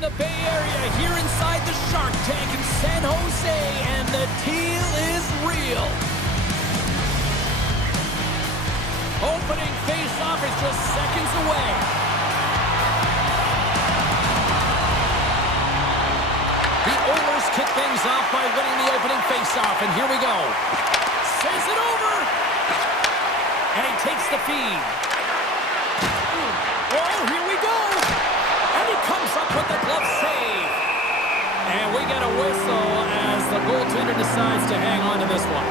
in the Bay Area, here inside the Shark Tank in San Jose, and the TEAL is real. Opening face-off is just seconds away. The Oilers kick things off by winning the opening face-off, and here we go. Sends it over, and he takes the feed. Oh, here we go. And he comes up with the glove save. And we get a whistle as the goaltender decides to hang on to this one.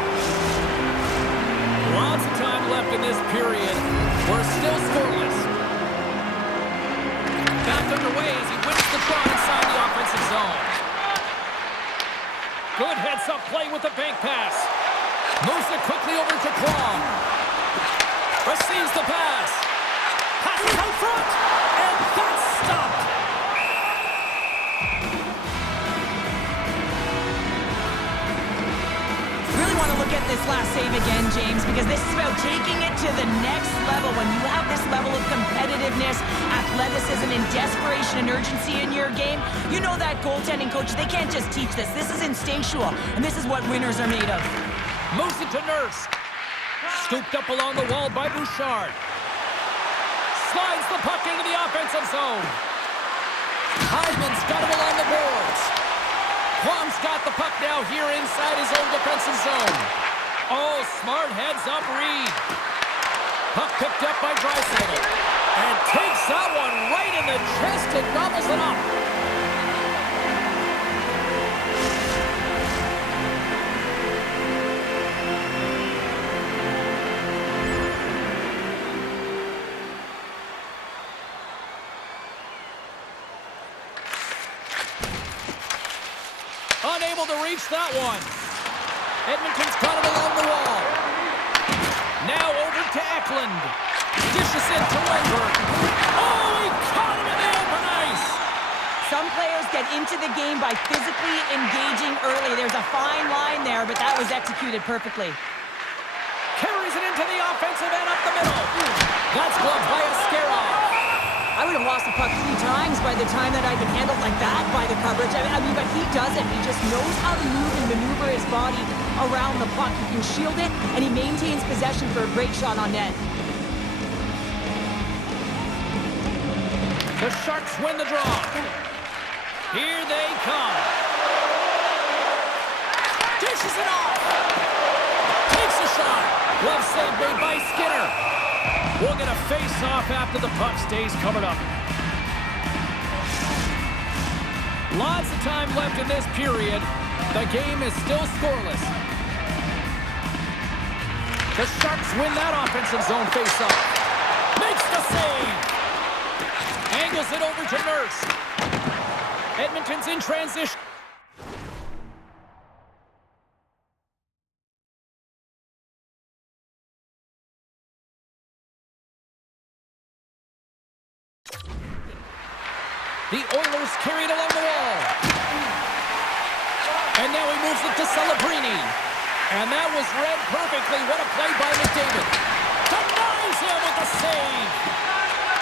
Lots of time left in this period. We're still scoreless. Back underway as he wins the draw inside the offensive zone. Good heads-up play with the bank pass. Moves it quickly over to Klong. Receives the pass. Passes out front, and that's stopped. Really want to look at this last save again, James, because this is about taking it to the next level. When you have this level of competitiveness, athleticism, and desperation and urgency in your game, you know that goaltending coach, they can't just teach this. This is instinctual, and this is what winners are made of. Moves it to Nurse. Scooped up along the wall by Bouchard. Slides the puck into the offensive zone. Hyman's got it along the boards. Klong's got the puck now here inside his own defensive zone. Oh, smart heads-up read. Puck picked up by Draisaitl. And takes that one right in the chest and gobbles it up. Unable to reach that one. Edmonton's got it along the wall. Now over to Eklund. Dishes it to Weber. Oh, he caught him in the open ice. Some players get into the game by physically engaging early. There's a fine line there, but that was executed perfectly. Carries it into the offensive end up the middle. That's gloved by Askarov. I would have lost the puck 3 times by the time that I'd been handled like that by the coverage. I mean, but he doesn't. He just knows how to move and maneuver his body around the puck. He can shield it, and he maintains possession for a great shot on net. The Sharks win the draw. Here they come. Dishes it off. Takes a shot. Glove save made by Skinner. We'll get a face-off after the puck stays covered up. Lots of time left in this period. The game is still scoreless. The Sharks win that offensive zone face-off. Makes the save. Angles it over to Nurse. Edmonton's in transition. The Oilers carry it along the wall. And now he moves it to Celebrini. And that was read perfectly. What a play by McDavid. Denies him with a save.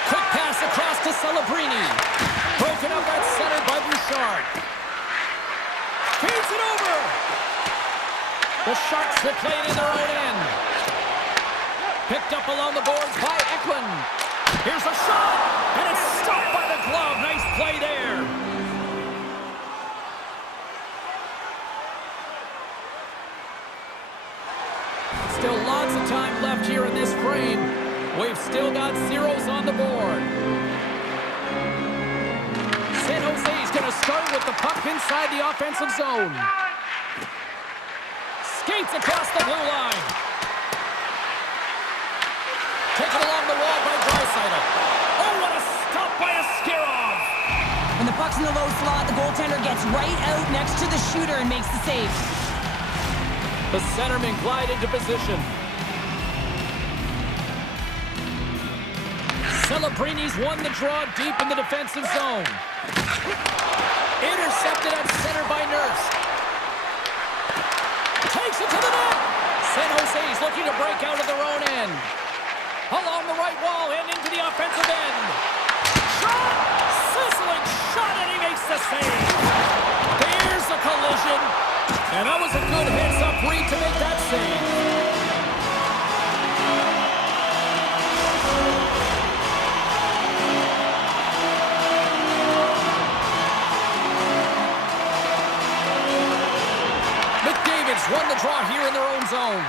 Quick pass across to Celebrini. Broken up at center by Bouchard. Feeds it over. The Sharks will play it in their own end. Picked up along the boards by Eklund. Here's a shot, and it's stopped by the glove. Nice play there. Still lots of time left here in this frame. We've still got zeros on the board. San Jose's going to start with the puck inside the offensive zone. Skates across the blue line. Taken along the wall by Draisaitl. Oh, what a stop by Askarov. When the puck's in the low slot, the goaltender gets right out next to the shooter and makes the save. The centerman glide into position. Celebrini's won the draw deep in the defensive zone. Intercepted at center by Nurse. Takes it to the net. San Jose's looking to break out of their own end. Along the right wall and into the offensive end. Shot! Sizzling shot, and he makes And that was a good hands-up read to make that save. McDavid's won the draw here in their own zone.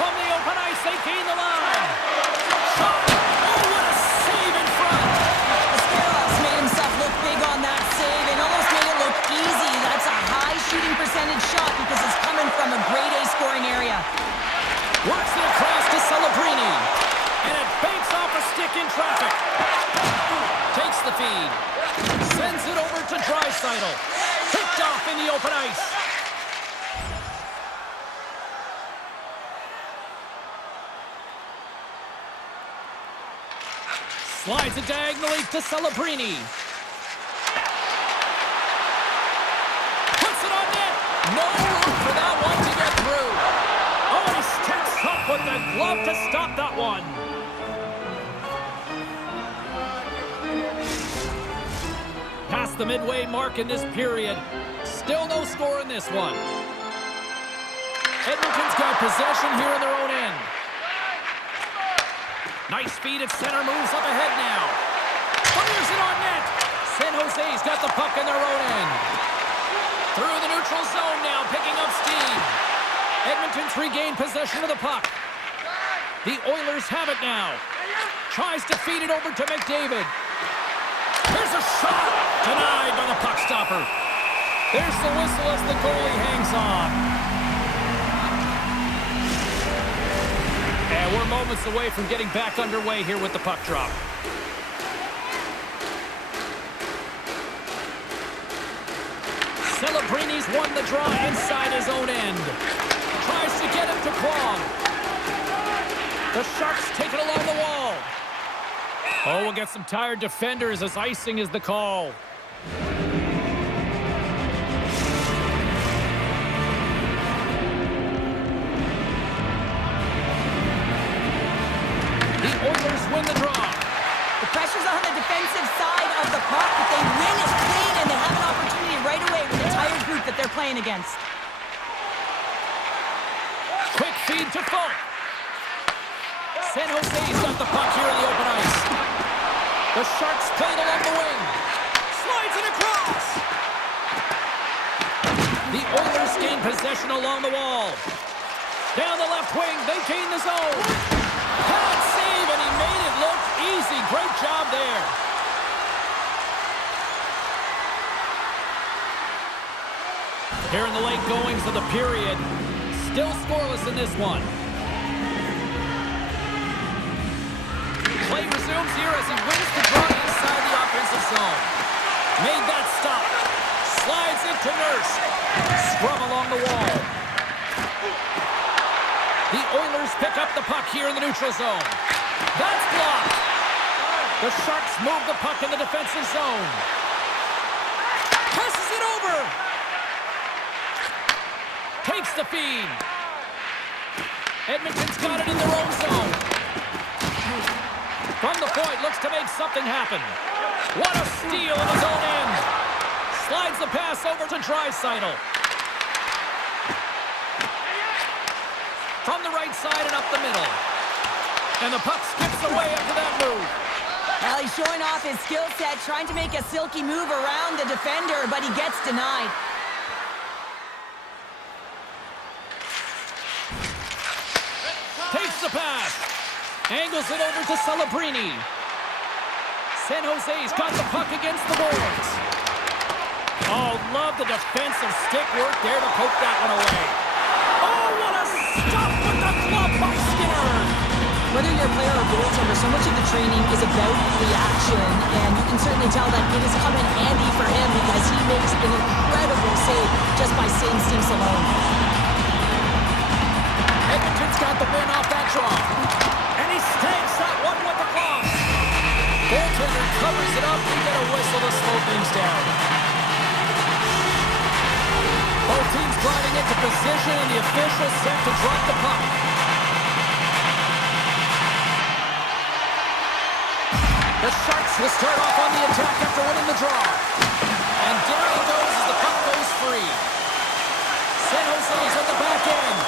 From the open ice, they gain the line. Shot! Oh, what a save in front! Sparrows made himself look big on that save and almost made it look easy. That's a high shooting percentage shot because it's coming from a grade A scoring area. Works it across to Celebrini. And it banks off a stick in traffic. Takes the feed. Sends it over to Draisaitl. Picked off in the open ice. Slides it diagonally to Celebrini. Puts it on net. No room for that one to get through. Oh, he steps up with the glove to stop that one. Past the midway mark in this period. Still no score in this one. Edmonton's got possession here in their own end. Nice feed at center, moves up ahead now. Fires it on net. San Jose's got the puck in their own end. Through the neutral zone now, picking up steam. Edmonton's regained possession of the puck. The Oilers have it now. Tries to feed it over to McDavid. Here's a shot. Denied by the puck stopper. There's the whistle as the goalie hangs on. And we're moments away from getting back underway here with the puck drop. Celebrini's won the draw inside his own end. Tries to get him to Kwong. The Sharks take it along the wall. Oh, we'll get some tired defenders as icing is the call. Win the draw. The pressure's on the defensive side of the puck, but they win it clean, and they have an opportunity right away with the tired group that they're playing against. Quick feed to Folk. San Jose's got the puck here in the open ice. The Sharks played along the wing. Slides it across. The Oilers gain possession along the wall. Down the left wing, they gain the zone. Hard save, and he made it look easy. Great job there. Here in the late goings of the period, still scoreless in this one. Play resumes here as he wins the draw inside the offensive zone. Made that stop. Slides into Nurse. Scrum along the wall. The Oilers pick up the puck here in the neutral zone. That's blocked. The Sharks move the puck in the defensive zone. Passes it over. Takes the feed. Edmonton's got it in their own zone. From the point, looks to make something happen. What a steal in his own end. Slides the pass over to Draisaitl. From the right side and up the middle. And the puck skips away after that move. Well, he's showing off his skill set, trying to make a silky move around the defender, but he gets denied. Takes the pass. Angles it over to Celebrini. San Jose's got the puck against the boards. Oh, love the defensive stick work there to poke that one away. Oh, what a stop with the glove by Skinner. Whether you're a player or goaltender, so much of the training is about reaction, and you can certainly tell that it has come in handy for him because he makes an incredible save just by instincts alone. Edmonton's got the win off that draw. And he stakes that one with the glove. Goaltender covers it up. We get a whistle to slow things down. Both teams driving into position, and the official set to drop the puck. The Sharks will start off on the attack after winning the draw. And down he goes as the puck goes free. San Jose's at the back end.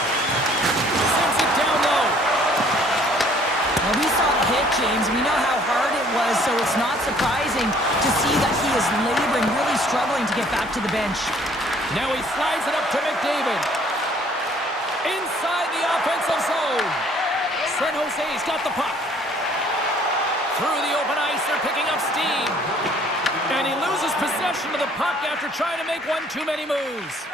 Sends it down low. Well, we saw the hit, James. We know how hard it was, so it's not surprising to see that he is laboring, really struggling to get back to the bench. Now he slides it up to McDavid. Inside the offensive zone. San Jose's got the puck. Through the open ice, they're picking up steam. And he loses possession of the puck after trying to make one too many moves.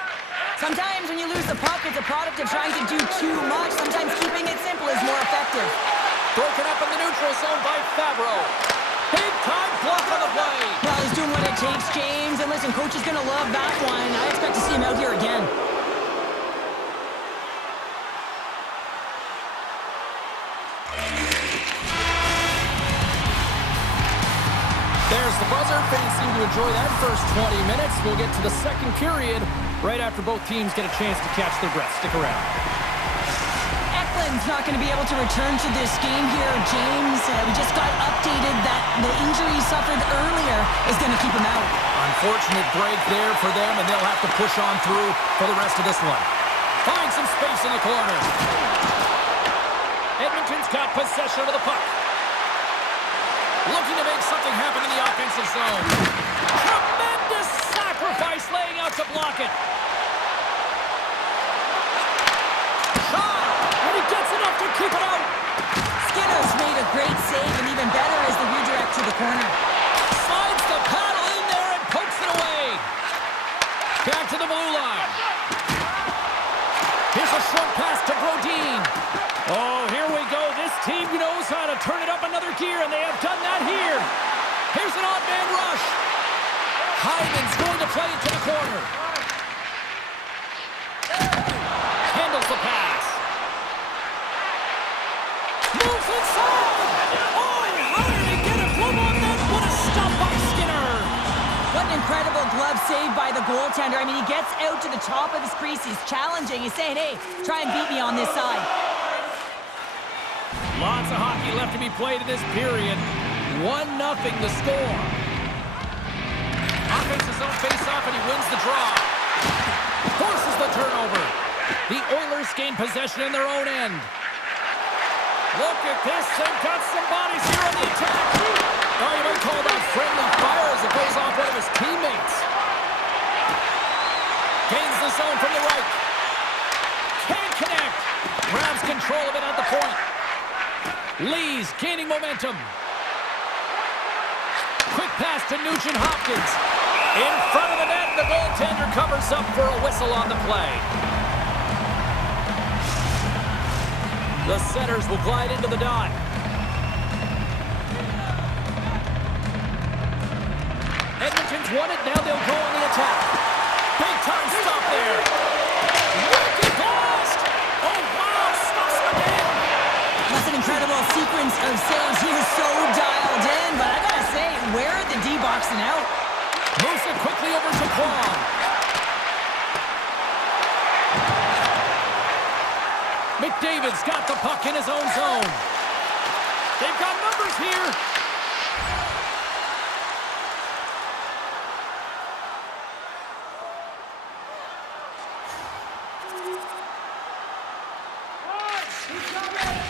Sometimes when you lose the puck, it's a product of trying to do too much. Sometimes keeping it simple is more effective. Broken up in the neutral zone by Fabro. Big time block on the play. Well, he's doing what it takes, James. And listen, coach is going to love that one. I expect to see him out here again. There's the buzzer. Fans seem to enjoy that first 20 minutes. We'll get to the second period right after both teams get a chance to catch their breath. Stick around. Eklund's not going to be able to return to this game here, James. We just got updated that the injury he suffered earlier is going to keep him out. Unfortunate break there for them, and they'll have to push on through for the rest of this one. Find some space in the corner. Edmonton's got possession of the puck. Looking to make something happen in the offensive zone. Tremendous sacrifice laying out to block it. Shot! And he gets enough to keep it out. Skinner's made a great save, and even better is the redirect to the corner. Slides the paddle in there and pokes it away. Back to the blue line. Here's a short pass to Brodin. Oh, here we go. This team knows how to turn it up another gear, and they have done that here. Here's an odd man rush. Hyman's going to play it to the corner. Handles the pass. Moves inside. Oh, how did he get a glove on that? What a stop by Skinner. What an incredible glove save by the goaltender. I mean, he gets out to the top of his crease. He's challenging. He's saying, hey, try and beat me on this side. Lots of hockey left to be played in this period. 1-0 the score. Offenses don't face off, and he wins the draw. Forces the turnover. The Oilers gain possession in their own end. Look at this. They've got some bodies here on the attack. Oh, you might call that friendly fire as it goes off one of his teammates. Gains the zone from the right. Can't connect. Grabs control of it at the point. Lee's gaining momentum. Quick pass to Nugent-Hopkins. In front of the net, the goaltender covers up for a whistle on the play. The Senators will glide into the dot. Edmonton's won it, now they'll go on the attack. Big time stop there. Wicked blast! Oh, wow, stuffs him in. That's an incredible sequence of saves. He was so dialed in, but I gotta say, where are the D-boxing out? Moves it quickly over to Kwong. McDavid's got the puck in his own zone. They've got numbers here.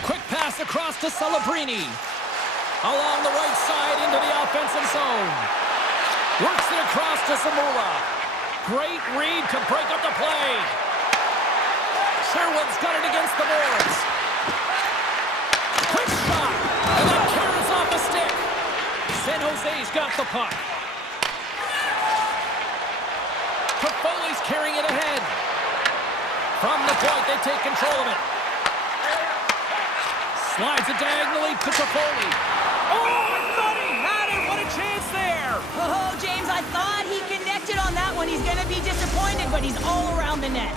Quick pass across to Celebrini. Along the right side into the offensive zone. Works it across to Zamula. Great read to break up the play. Sherwood's got it against the boards. Quick shot. And that carries off a stick. San Jose's got the puck. Toffoli's carrying it ahead. From the point, they take control of it. Slides it diagonally to Toffoli. Oh, I thought he had it. What a chance there. Oh, James, I thought he connected on that one. He's going to be disappointed, but he's all around the net.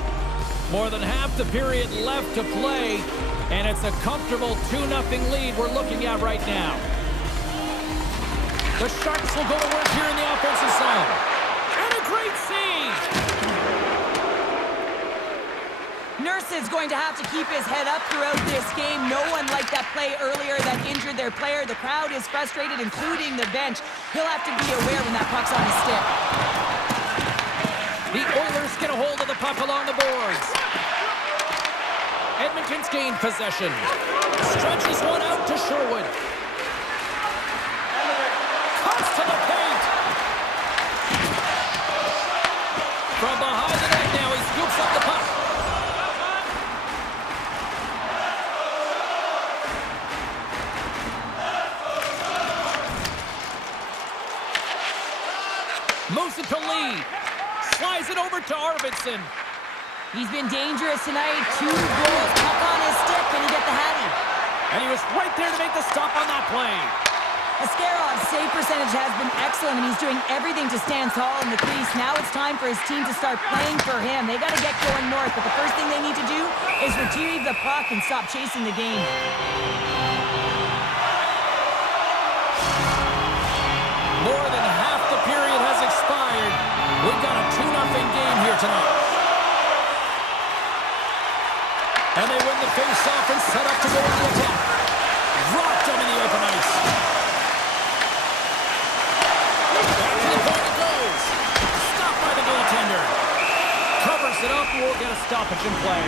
More than half the period left to play, and it's a comfortable 2-0 lead we're looking at right now. The Sharks will go to work here in the offensive zone. And a great save. Nurse is going to have to keep his head up throughout this game. No one liked that play earlier that injured their player. The crowd is frustrated, including the bench. He'll have to be aware when that puck's on his stick. The Oilers get a hold of the puck along the boards. Edmonton's gained possession. Stretches one out to Sherwood. Cuts to the paint. From behind the net now, he scoops up the puck. Moves it to Lee. Slides it over to Arvidsson. He's been dangerous tonight. 2 goals, puck on his stick, and he get the Hatty. And he was right there to make the stop on that play. Ascarov's save percentage has been excellent, and he's doing everything to stand tall in the crease. Now it's time for his team to start playing for him. They got to get going north, but the first thing they need to do is retrieve the puck and stop chasing the game. More than half the period has expired. We've got a 2-0 game here tonight. And they win the face-off and set up to go on the attack. Rocked them in the open ice. Back to the point it goes. Stopped by the goaltender. Covers it up and we'll get a stoppage in play.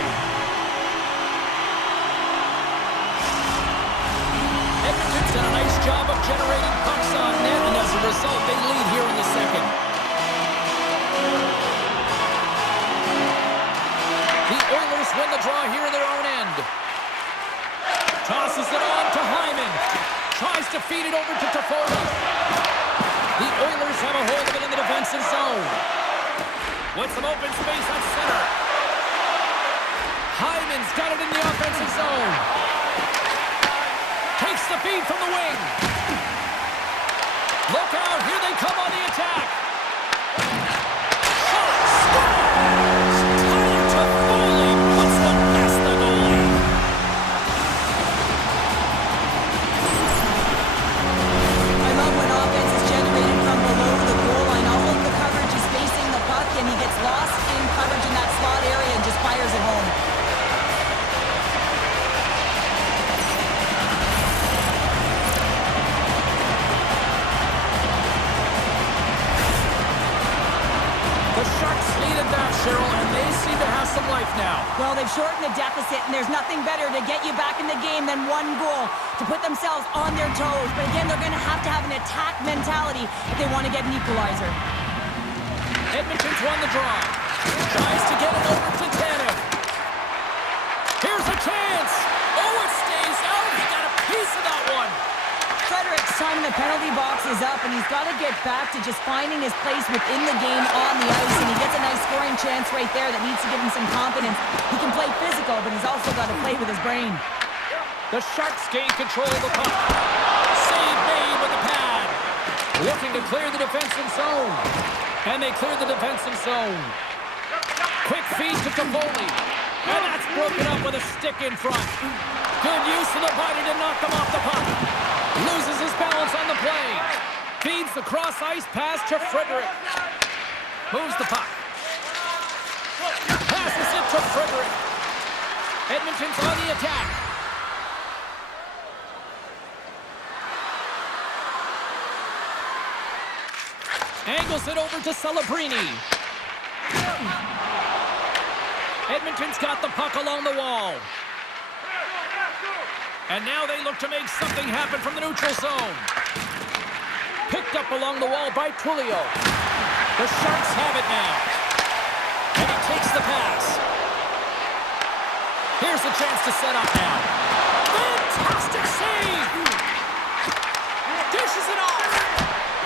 Edmonton's done a nice job of generating pucks on net, and as a result, they lead here in the second. The Oilers win the draw here in their own end. Tosses it on to Hyman. Tries to feed it over to Toffoli. The Oilers have a hold of it in the defensive zone. With some open space at center. Hyman's got it in the offensive zone. Takes the feed from the wing. Look out, here they come on the attack. Shot, scores! Tyler Toffoli puts one past the goalie. I love when offense is generated from below the goal line. All of the coverage is facing the puck, and he gets lost in coverage in that slot area and just fires it home. Cheryl, and they seem to have some life now. Well, they've shortened the deficit, and there's nothing better to get you back in the game than 1 goal to put themselves on their toes. But again, they're going to have an attack mentality if they want to get an equalizer. Edmonton's won the draw. Tries to get it over to Tanev. Here's a chance. Oh, it stays out. He got a piece of that one. Frederick's time in the penalty box is up, and he's got to get back to just finding his place within the game on the ice, and he gets a nice scoring chance right there that needs to give him some confidence. He can play physical, but he's also got to play with his brain. The Sharks gain control of the puck. Save made with the pad. Looking to clear the defensive zone. And they clear the defensive zone. Quick feed to Toffoli. And that's broken up with a stick in front. Good use of the body to knock them off the puck. Loses his balance on the play. Feeds the cross ice pass to Frederick. Moves the puck. Passes it to Frederick. Edmonton's on the attack. Angles it over to Celebrini. Edmonton's got the puck along the wall. And now they look to make something happen from the neutral zone. Picked up along the wall by Twilio. The Sharks have it now. And he takes the pass. Here's a chance to set up now. Fantastic save! Dishes it off.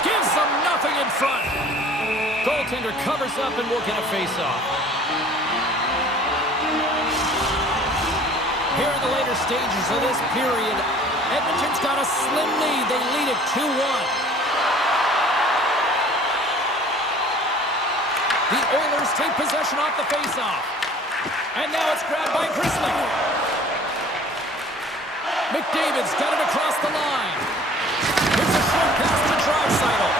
Gives them nothing in front. Goaltender covers up and will get a face-off. Here in the later stages of this period, Edmonton's got a slim lead. They lead it 2-1. The Oilers take possession off the face-off. And now it's grabbed by Grizzly. McDavid's got it across the line. It's a short pass to Draisaitl.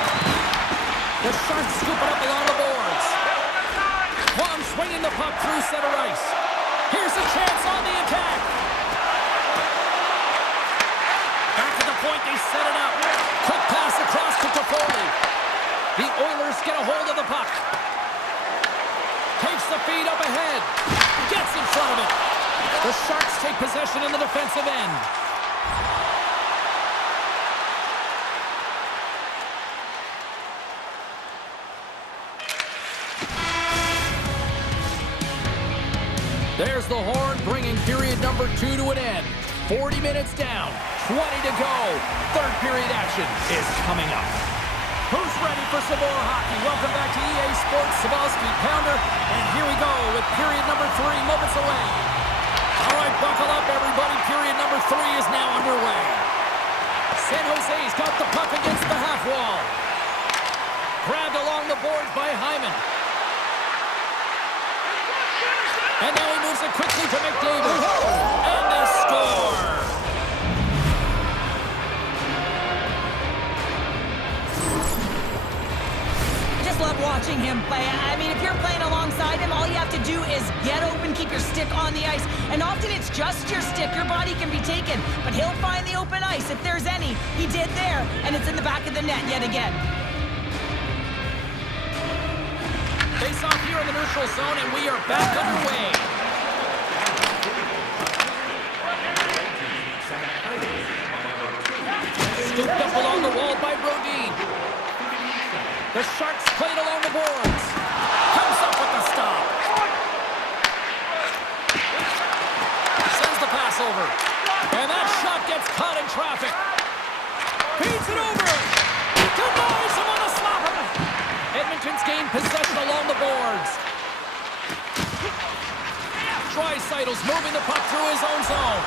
The Sharks scoop it up along the boards. One swinging the puck through center ice. Here's a chance on the attack. Back at the point, they set it up. Quick pass across to Toffoli. The Oilers get a hold of the puck. the feed up ahead. Gets in front of it. The Sharks take possession in the defensive end. There's the horn, bringing period number 2 to an end. 40 minutes down, 20 to go. Third period action is coming up. Who's ready for some more hockey? Welcome back to EA Sports Savalsky Pounder. And here we go with period number 3, moments away. All right, buckle up, everybody. Period number 3 is now underway. San Jose's got the puck against the half wall. Grabbed along the boards by Hyman. And now he moves it quickly to McDavid. And they score! Just love watching him play. I mean, if you're playing alongside him, all you have to do is get open, keep your stick on the ice. And often it's just your stick. Your body can be taken. But he'll find the open ice if there's any. He did there. And it's in the back of the net yet again. Face off here in the neutral zone, and we are back underway. Scooped up along the wall by Brodin. The Sharks played along the boards. Comes up with the stop. Sends the pass over. And that shot gets caught in traffic. Feeds it over. Denies him on the slapper. Edmonton's gained possession along the boards. Draisaitl's moving the puck through his own zone.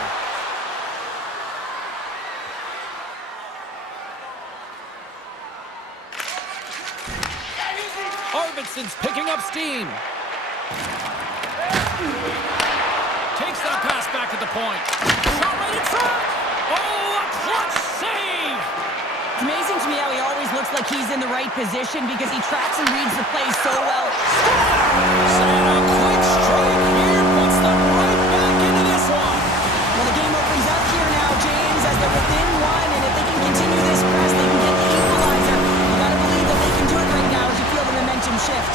Arvidsson's picking up steam. Takes that pass back at the point. Shot right in front. Oh, a clutch save! It's amazing to me how he always looks like he's in the right position because he tracks and reads the play so well. And a quick strike here puts them right back into this one. Well, the game opens up here now, James, as they're within one, and if they can continue this press, they can get the equalizer. You gotta believe that they can do it right now as you feel the momentum shift.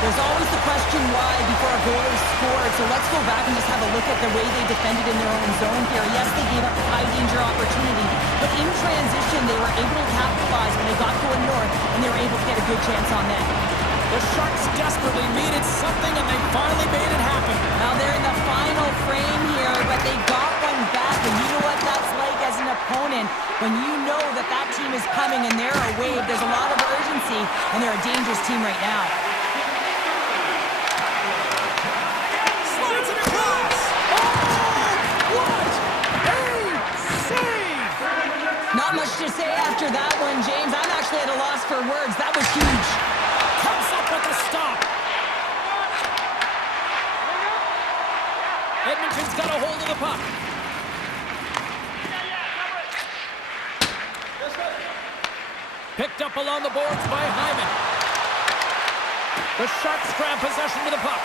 There's always the question why before a goal is scored, so let's go back and just have a look at the way they defended in their own zone here. Yes, they gave up a high-danger opportunity, but in transition, they were able to capitalize when they got going north, and they were able to get a good chance on net. The Sharks desperately needed something, and they finally made it happen. Now they're in the final frame here, but they got one back, and you know what that's like as an opponent. When you know that that team is coming and they're a wave, there's a lot of urgency, and they're a dangerous team right now. Slides it across! Oh, what a save! Not much to say after that one, James. I'm actually at a loss for words. That was huge. Comes up with the stop. Edmonton's got a hold of the puck. Picked up along the boards by Hyman. The Sharks grab possession with the puck.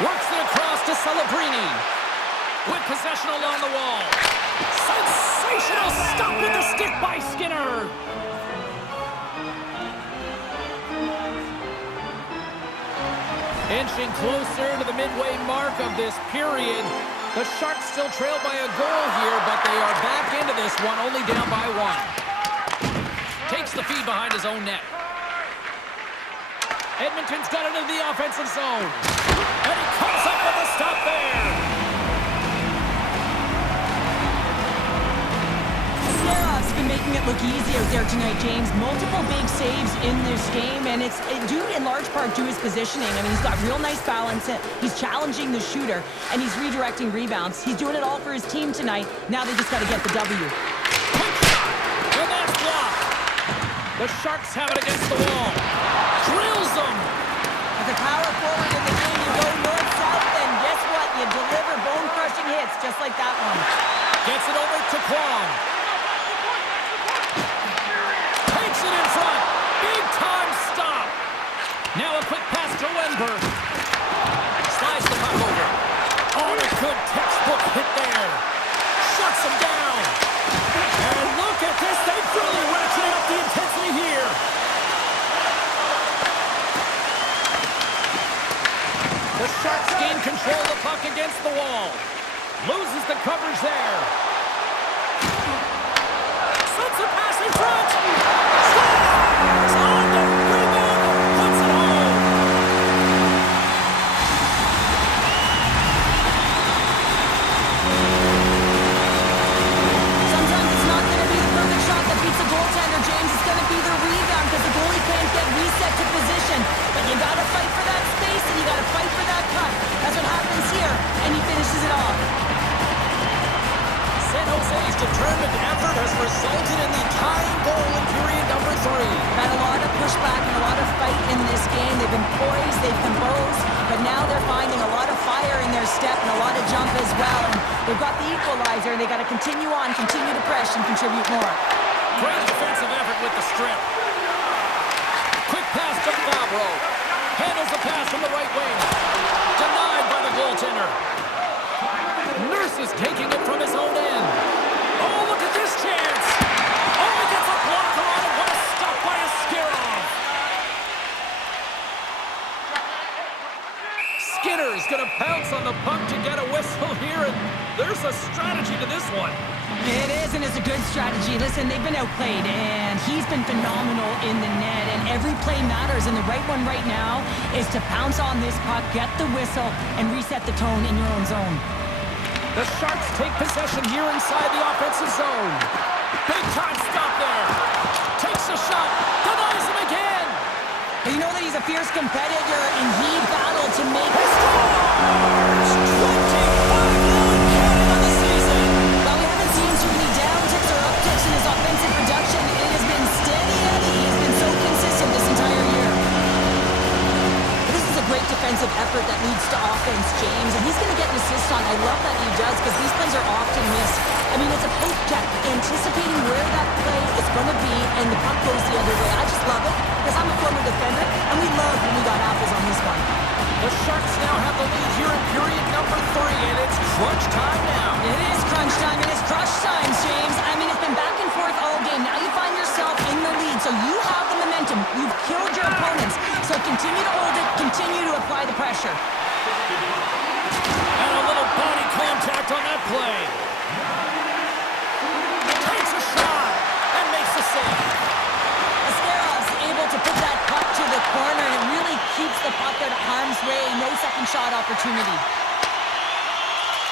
Works it across to Celebrini. With possession along the wall. Sensational stop with the stick by Skinner. Inching closer to the midway mark of this period. The Sharks still trail by a goal here, but they are back into this one, only down by 1. Takes the feed behind his own net. Edmonton's got it into the offensive zone. And he comes up with a stop there. Seraf's been making it look easy out there tonight, James. Multiple big saves in this game, and it's due in large part to his positioning. I mean, he's got real nice balance. He's challenging the shooter, and he's redirecting rebounds. He's doing it all for his team tonight. Now they just got to get the W. And that's blocked. The Sharks have it against the wall. Drills them. As a power forward in the game, you go north-south, and guess what? You deliver bone-crushing hits just like that one. Gets it over to Kwong. Takes it in front. Big-time stop. Now a quick pass to Wenberg. Slides the puck over. Oh, a good textbook hit there. Shuts him down. And look at this. They've really ratcheted up the intensity here. the wall. Loses the coverage there. Slips a pass in front. Scores! On the rebound. Puts it home. Sometimes it's not going to be the perfect shot that beats a goaltender, James. It's going to be the rebound because the goalie can't get reset to position. But you got to fight for that space and you got to fight for that puck. That's what happens here, and he finishes it off. San Jose's determined effort has resulted in the tying goal in period number 3. Had a lot of pushback and a lot of fight in this game. They've been poised, they've composed, but now they're finding a lot of fire in their step and a lot of jump as well. And they've got the equalizer, and they got to continue on, continue to press, and contribute more. Great defensive effort with the strip. Quick pass to Fabro. Handles the pass from the right wing. Denied by the goaltender. Nurse is taking it from his own end. Oh, look at this chance. Oh, he gets a blocker on it. What a stop by Askarov. Skinner's going to pounce on the puck to get a whistle here, and there's a strategy to this one. It is, and it's a good strategy. Listen, they've been outplayed, and he's been phenomenal in the net, and every play matters, and the right one right now is to pounce on this puck, get the whistle, and reset the tone in your own zone. The Sharks take possession here inside the offensive zone. Big time stop there. Takes a shot, denies him again. But you know that he's a fierce competitor, and he battled to make He scores! 25 long counting on the season. While we haven't seen too many downticks or upticks in his offensive production, it has been steady Eddie. He has been so consistent this entire year. This is a great defensive effort that leads to offense, James, and he's going to get an assist on. I love that he does because these plays are often missed. I mean, it's a poke check, anticipating where that play is going to be, and the puck goes the other way. I just love it because I'm a former defender, and we love when we got apples on this one. The Sharks now have the lead here in period number 3, and it's crunch time now. It is crunch time. It is crush time, James. I mean, it's been back and forth all game. Now you find yourself in the lead, so you have the momentum. You've killed your opponents, so continue to hold it, continue to apply the pressure. And a little body contact on that play. Takes a shot and makes the save. Askarov's able to put that puck to the corner, and it really keeps the puck out of harm's way. No second shot opportunity.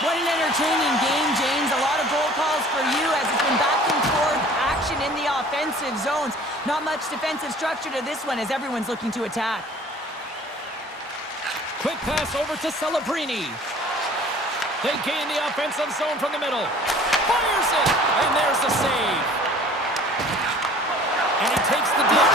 What an entertaining game, James. A lot of goal calls for you as it's been back and forth action in the offensive zones. Not much defensive structure to this one as everyone's looking to attack. Quick pass over to Celebrini. They gain the offensive zone from the middle. Fires it, and there's the save. And he takes the dish.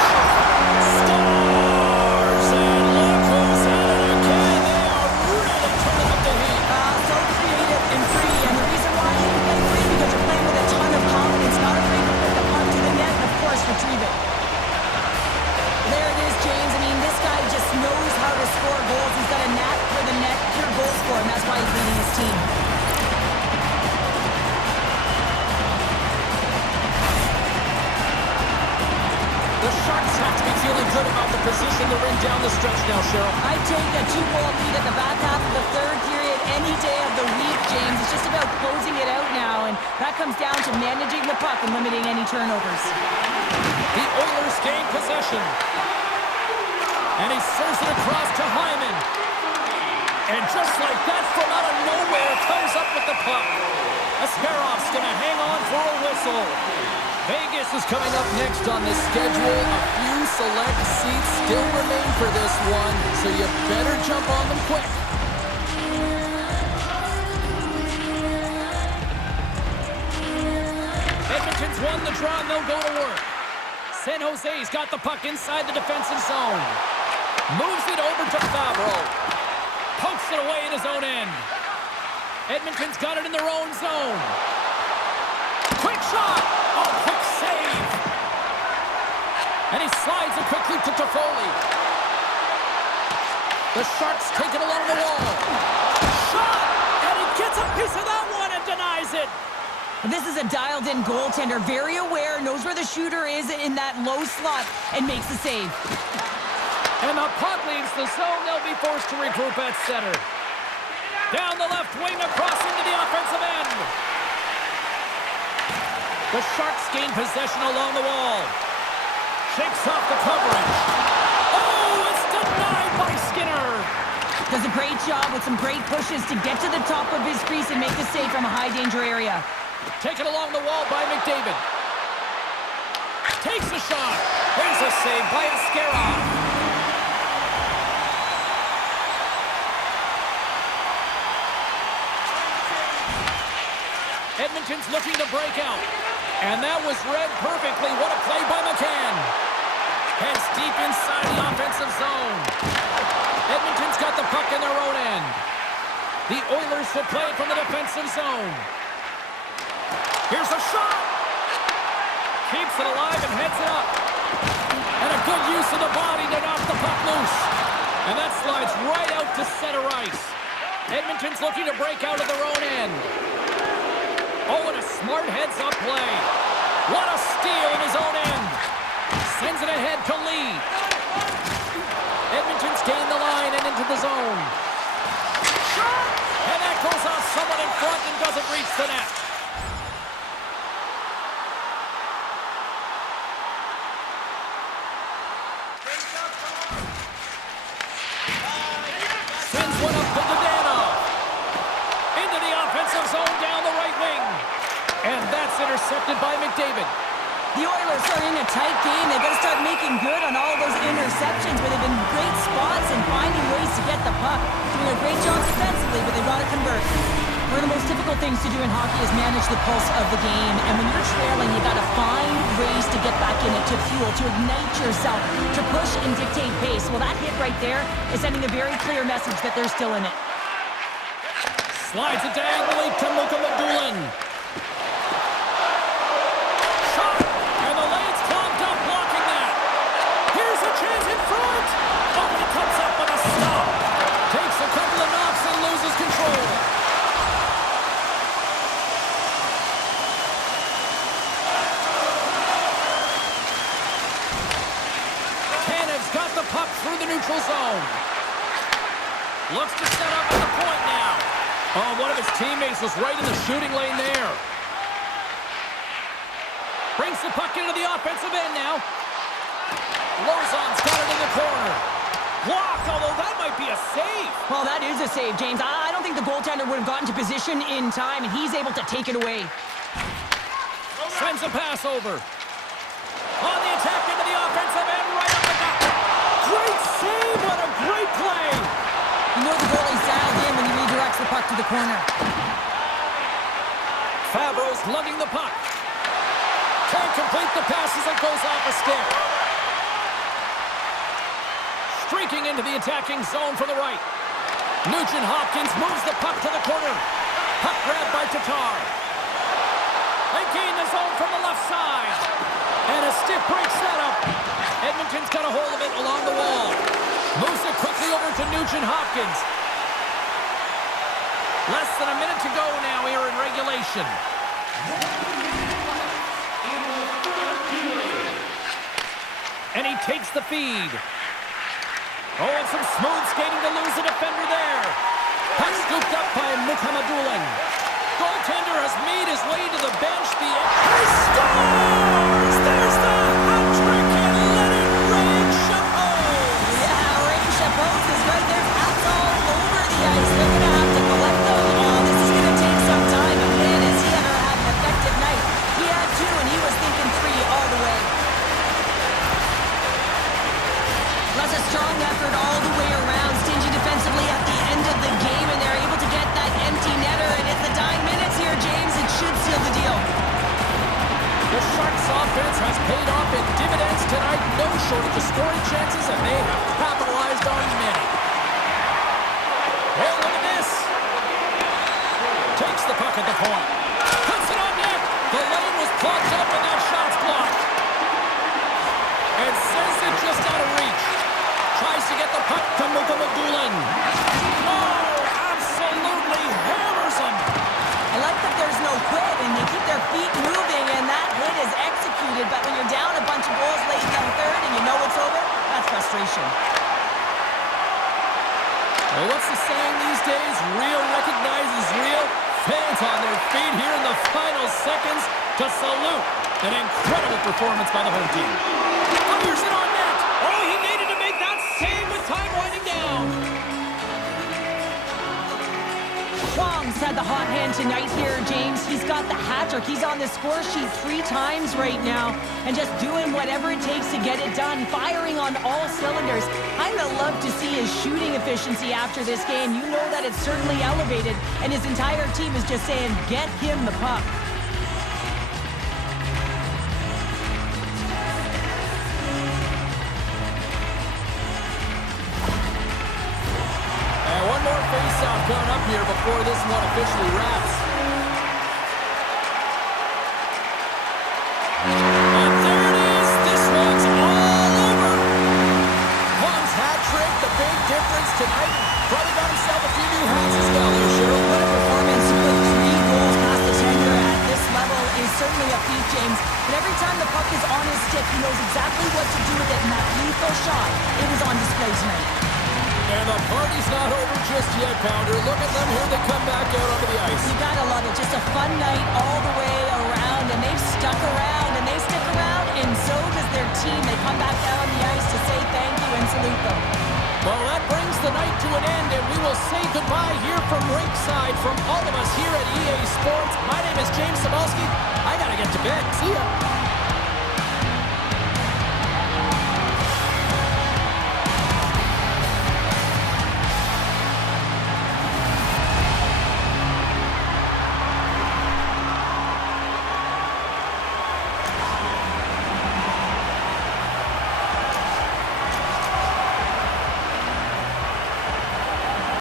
Scores! And look who's at it again. They are really turning up the heat. So creative and free, and the reason why you can play free because you're playing with a ton of confidence, not afraid to put the puck to the net and, of course, retrieve it. There it is, James. I mean, this guy just knows how to score goals. He's got a knack for the net, pure goal scorer, and that's why he's leading his team. The Sharks have to be feeling good about the position they're in down the stretch now, Cheryl. I'd take a 2-goal lead at the back half of the third period any day of the week, James. It's just about closing it out now, and that comes down to managing the puck and limiting any turnovers. The Oilers gain possession. And he serves it across to Hyman. And just like that, from out of nowhere, comes up with the puck. Askarov's going to hang on for a whistle. Vegas is coming up next on the schedule. A few select seats still remain for this one, so you better jump on them quick. Edmonton's won the draw, and they'll go to work. San Jose's got the puck inside the defensive zone. Moves it over to Fabro. Pokes it away in his own end. Edmonton's got it in their own zone. Quick shot! Oh, quick save! And he slides it quickly to Toffoli. The Sharks take it along the wall. Shot! And he gets a piece of that one and denies it. This is a dialed-in goaltender, very aware, knows where the shooter is in that low slot, and makes the save. And the puck leaves the zone. They'll be forced to regroup at center. Down the left wing, across into the offensive end. The Sharks gain possession along the wall. Shakes off the coverage. Oh, it's denied by Skinner. Does a great job with some great pushes to get to the top of his crease and make the save from a high-danger area. Taken along the wall by McDavid. Takes a shot. There's a save by Askarov. Edmonton's looking to break out. And that was read perfectly. What a play by McCann. Heads deep inside the offensive zone. Edmonton's got the puck in their own end. The Oilers will play it from the defensive zone. Here's a shot. Keeps it alive and heads it up. And a good use of the body to knock the puck loose. And that slides right out to center ice. Edmonton's looking to break out of their own end. Oh, and a smart heads-up play. What a steal in his own end. Sends it ahead to Lee. Edmonton's gained the line and into the zone. Shot! And that goes off someone in front and doesn't reach the net. Sends one up to Dadonov. Into the offensive zone down the right wing. And that's intercepted by McDavid. The Oilers are in a tight game. They've got to start making good on all those interceptions where they've been in great spots and finding ways to get the puck. Doing a great job defensively, but they've got to convert. One of the most difficult things to do in hockey is manage the pulse of the game. And when you're trailing, you got to find ways to get back in it, to fuel, to ignite yourself, to push and dictate pace. Well, that hit right there is sending a very clear message that they're still in it. Slides it diagonally to Mukamadulin. Shot! And the lane's clogged up, blocking that. Here's a chance in front. Oh, he comes up with a stop. Takes a couple of knocks and loses control. Tanev's got the puck through the neutral zone. Looks to set up at the point now. Oh, one of his teammates was right in the shooting lane there. Brings the puck into the offensive end now. Lozon's got it in the corner. Blocked, although that might be a save. Well, that is a save, James. I don't think the goaltender would have gotten to position in time, and he's able to take it away. Sends a pass over. On the attack into the offensive end, right up the gut. Great save, what a great play. You know the goalie's dialed in when he redirects the puck to the corner. Fabro's lugging the puck. Can't complete the pass as it goes off a stick. Streaking into the attacking zone from the right. Nugent-Hopkins moves the puck to the corner. Puck grabbed by Tatar. They gain the zone from the left side. And a stiff break setup. Edmonton's got a hold of it along the wall. Moves it quickly over to Nugent-Hopkins. Less than a minute to go now here in regulation. And he takes the feed. Oh, and some smooth skating to lose a defender there. Puck scooped up by Mukamadulin. Goaltender has made his way to the bench. He scores! There's the hat trick and let it rain Chapeau. Yeah, Rain Chapeau is right there. Hats all over the ice. They're going to have to collect them. Oh, this is going to take some time. But man, has he ever had an effective night. He had two, and he was thinking three all the way. That's a strong effort all the way around. Stingy defensively at the end of the game, and they're able to get that empty netter. And it's the dying minutes here, James. It should seal the deal. The Sharks' offense has paid off in dividends tonight. No shortage of scoring chances, and they have capitalized on many. Oh, look at this. Takes the puck at the point. Puts it on net. The lane was plugged up, and that shot's blocked. And sends it just out of reach. Tries to get the puck to Mukamadulin. Oh, absolutely hammers him. I like that there's no quit, and they keep their feet moving, and that hit is executed. But when you're down a bunch of goals late in the third and you know it's over, that's frustration. Well, what's the saying these days? Real recognizes real. Fans on their feet here in the final seconds to salute an incredible performance by the home team. Fires it on net. Oh, he needed to make that save with time winding down. Kwong's had the hot hand tonight here, James. He's got the hat trick. He's on the score sheet 3 times right now and just doing whatever it takes to get it done, firing on all cylinders. I'm going to love to see his shooting efficiency after this game. You know that it's certainly elevated, and his entire team is just saying, get him the puck. One more face-off coming up here before this one officially wraps. And there it is. This one's all over. Kwong's hat trick, the big difference tonight. Probably got himself a few new hats as well there, Cheryl. What a performance to put 3 goals past the tender at this level is certainly a feat, James. But every time the puck is on his stick, he knows exactly what to do with it, and that lethal shot, it was on display tonight. And the party's not over just yet, Pounder. Look at them here. They come back out onto the ice. You gotta love it. Just a fun night all the way around, and they've stuck around, and they stick around, and so does their team. They come back out on the ice to say thank you and salute them. Well, that brings the night to an end, and we will say goodbye here from ringside from all of us here at EA Sports. My name is James Cebulski. I gotta get to bed. See ya.